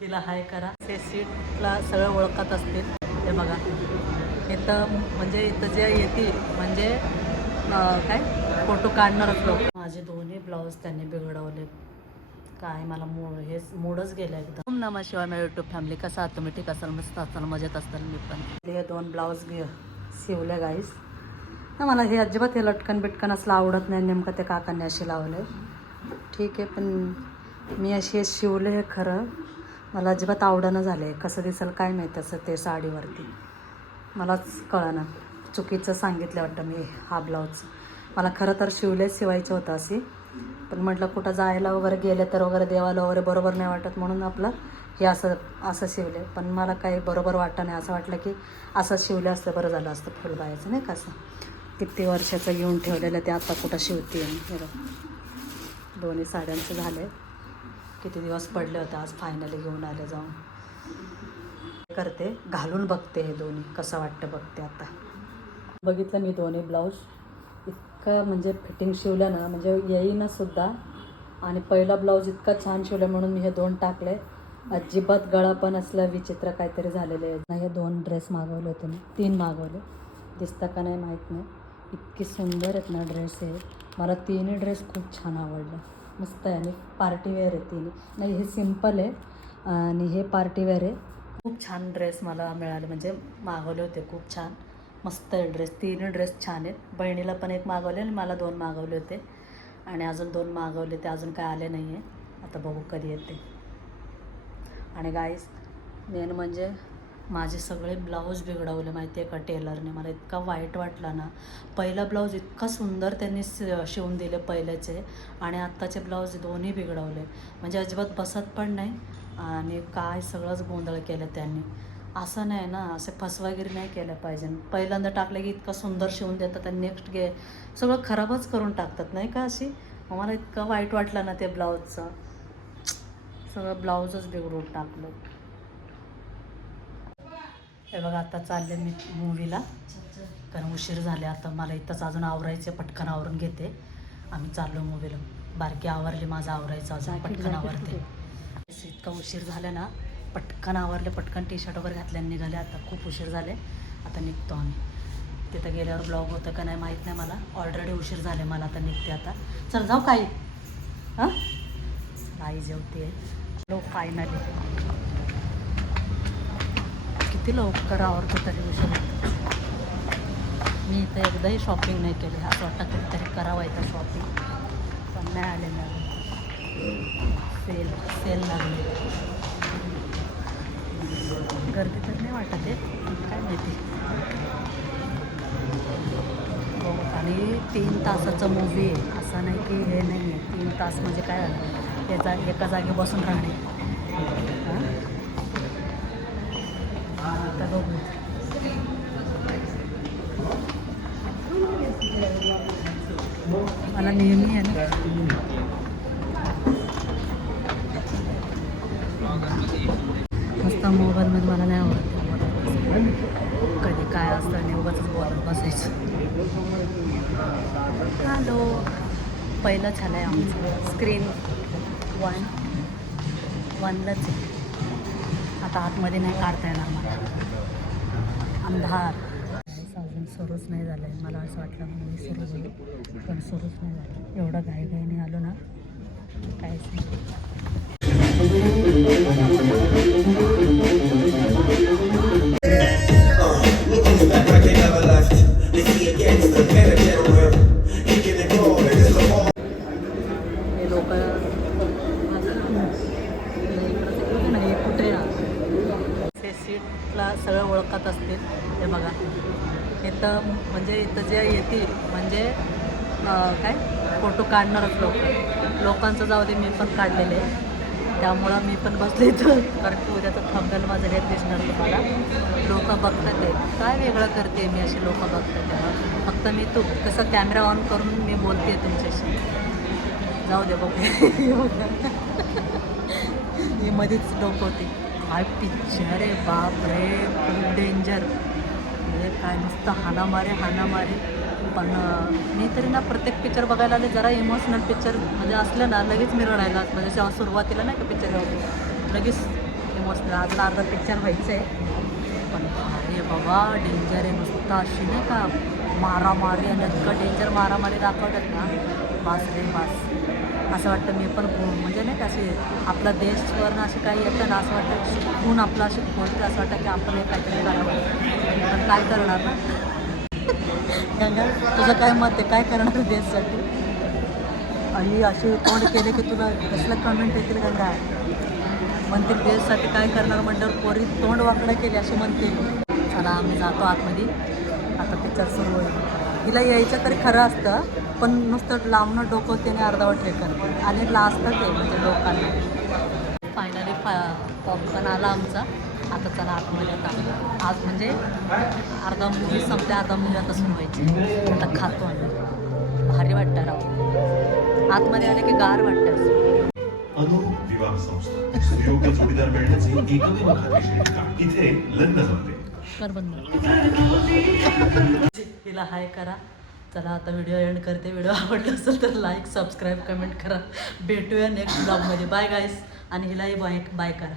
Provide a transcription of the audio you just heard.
तिला हाय करा. ते सीटला सगळं ओळखत असतील. हे बघा इथं म्हणजे इथं जे येतील म्हणजे काय फोटो काढणारच लोक. माझे दोन्ही ब्लाऊज त्यांनी बिघडवले. काय मला मूडच गेला एकदम. नमः शिवाय माझ्या यूट्यूब फॅमिली. कसा आहात तुम्ही? ठीक असाल, मस्त असाल, मजेत असाल. मी पण हे 2 ब्लाऊज शिवले गाईस. ना मला हे अजिबात हे लटकन बिटकन असलं आवडत नाही. नेमकं ते काकांनी अशी लावले. ठीक आहे, पण मी अशी शिवले हे खरं. मला अजिबात आवडणं झाले. कसं दिसेल काय माहीत असं ते साडीवरती. मलाच कळना. चुकीचं सांगितलं वाटतं मी हा ब्लाऊज. मला खरं तर शिवायचं होतं अशी. पण म्हटलं कुठं जायला वगैरे गेले तर वगैरे देवाला वगैरे बरोबर नाही वाटत म्हणून आपलं हे असं शिवले. पण मला काही बरोबर वाटतं नाही. असं वाटलं की असं शिवलं असतं बरं झालं असतं. फुलबायाचं नाही का असं किती वर्षाचं घेऊन ठेवलेलं ते आता कुठं शिवते. दोन्ही साड्यांचं झाले. किती दिवस पडले होते, आज फायनली घेऊन आले जाऊन. करते घालून बघते हे दोन्ही कसं वाटतं बघते. आता बघितलं मी दोन्ही ब्लाऊज. इतका म्हणजे फिटिंग शिवलं ना म्हणजे येईना सुद्धा. आणि पहिला ब्लाऊज इतका छान शिवला म्हणून मी हे 2 टाकले. अजिबात गळा पण असलं विचित्र काहीतरी झालेले आहे. हे 2 ड्रेस मागवले होते मी. 3 मागवले. दिसतं का नाही माहीत नाही. इतकी सुंदर आहेत ना ड्रेस हे. मला 3ही ड्रेस खूप छान आवडले. मस्त आहे आणि पार्टीवेअर आहे 3ही. नाही हे सिम्पल आहे आणि हे पार्टीवेअर आहे. खूप छान ड्रेस मला मिळाले म्हणजे मागवले होते. खूप छान मस्त आहे ड्रेस. 3ही ड्रेस छान आहेत. बहिणीला पण 1 मागवले आणि मला 2 मागवले होते. आणि अजून 2 मागवले ते अजून काय आले नाही आहे. आता बघू कधी येते. आणि गाईस मेन म्हणजे माझे सगळे ब्लाऊज बिघडवले माहिती आहे का टेलरने. मला इतका वाईट वाटला ना. पहिला ब्लाऊज इतका सुंदर त्यांनी शिवून दिले पहिल्याचे आणि आत्ताचे ब्लाऊज दोन्ही बिघडवले. म्हणजे अजिबात बसत पण नाही आणि काय सगळंच गोंधळ केलं त्यांनी. असं नाही ना, असं फसवागिरी नाही केलं पाहिजे. पहिल्यांदा टाकलं की इतकं सुंदर शिवून देतात आणि नेक्स्ट सगळं खराबच करून टाकतात नाही का अशी. मला इतकं वाईट वाटलं ना ते ब्लाऊजचं. सगळं ब्लाऊजच बिघडून टाकलं. हे बघा आता चालले मी मूवीला कारण उशीर झाले. आता मला इथंच अजून आवरायचं. पटकन आवरून घेते. आम्ही चाललो मूवीला. बारकी आवरली, माझं आवरायचं अजून. पटकन आवरते. इतका उशीर झाला ना. पटकन आवरले. पटकन टी-शर्ट वगैरे घातल्याने निघाले. आता खूप उशीर झाले. आता निघतो आम्ही. तिथं गेल्यावर ब्लॉग होतं का नाही माहीत नाही मला. ऑलरेडी उशीर झाले मला. आता निघते आता. चल जाऊ काही. हां आई जेवते. लो फायनली किती लवकर आवडतं तरी उशीर होतं. मी इथं एकदाही शॉपिंग नाही केली. असं वाटतं कधीतरी करावं इथं शॉपिंग. पण नाही आले नाही. सेल लागले. गर्दी तर नाही वाटत आहे काय माहिती. हो आणि 3 तासाचं मूवी आहे. असं नाही की हे नाही आहे. 3 तास म्हणजे काय झालं त्याचा एका जागी बसून राहणे. आता बघू. मला नेहमी आहे ना नुसता मोबाईलमध्ये मला नाही आवडत. कधी काय असतं आणि उगाचच बोलत बसायचं. हॅलो पहिलं झालं आहे आमचं. स्क्रीन 1लाच आहे. आता आतमध्ये नाही काढता येणार मला. अंधार अजून सुरूच नाही झालं आहे. मला असं वाटलं मी सुरू झालं पण सुरूच नाही झालं. एवढं घाईघाईने आलो ना काहीच नाही. सीटला सगळं ओळखत असतील. हे बघा इथं म्हणजे इथं जे येतील म्हणजे काय फोटो काढणारच लोकांचं जाऊ दे. मी पण काढलेले आहे त्यामुळं मी पण बसले इथं. कारण की उद्याचं थंबनेल माझं हे दिसणार तुम्हाला. लोक बघतात ते काय वेगळं करते मी. असे लोक बघतात तेव्हा फक्त मी कसं कॅमेरा ऑन करून मी बोलते तुमच्याशी. जाऊ दे बघू. ही मध्येच लोक होती. काय पिक्चर आहे बाप रे. खूप डेंजर. म्हणजे काय नुसतं हाणामारे. पण मी तरी ना प्रत्येक पिक्चर बघायला आले जरा इमोशनल पिक्चर म्हणजे असलं ना लगेच मी रडायला म्हणजे जेव्हा सुरुवातीला नाही का पिक्चर होतो लगेच इमोशनल. अजून अर्धा पिक्चर व्हायचं आहे. पण अरे बाबा डेंजर आहे नुसतं. अशी नाही का मारामारी आणि इतकं डेंजर मारामारी दाखवतात ना, बास रे बास. असं वाटतं मी पण म्हणजे नाही का असे आपला देशवरनं असे काही येतं ना, असं वाटतं शिकून आपलं असे बोलतं, असं वाटतं की आपण हे काहीतरी करावं. पण काय करणार ना. गंगा तुझं काय मत आहे, काय करणार देशसाठी? आणि असे तोंड केले की तुला कसलं कमेंट येतील गंगा. म्हणतील देशसाठी काय करणार म्हणल्यावर पोरी तोंड वाकडं केले असे म्हणतील. चला आम्ही जातो आतमध्ये. आता पिक्चर सुरू होईल. तिला यायचं तरी खरं असतं, पण नुसतं लांबणं डोकं त्याने अर्धावट हे करते आणि लाजतं ते म्हणजे लोकांना. फायनली पॉपकॉर्न आला आमचा. आता चला आतमध्ये. आता आज म्हणजे अर्धा मूवी संपल्या, अर्धा मूवी आता सुरू व्हायची. आता खातो आम्ही. भारी वाटतं राव. आतमध्ये आले की गार वाटतं. अनुरूप विवाह संस्था सुयोग्य जोडीदार मिळण्याचे एकमेव खात्रीशीर ठिकाण इथे लग्न जमते. कर बंद. तिला हाय करा. चला आता व्हिडिओ एंड करते. व्हिडिओ आवडला असेल तर लाईक सबस्क्राईब कमेंट करा. भेटूया नेक्स्ट ब्लॉगमध्ये. बाय गाईस. आणि हिलाही बाय करा.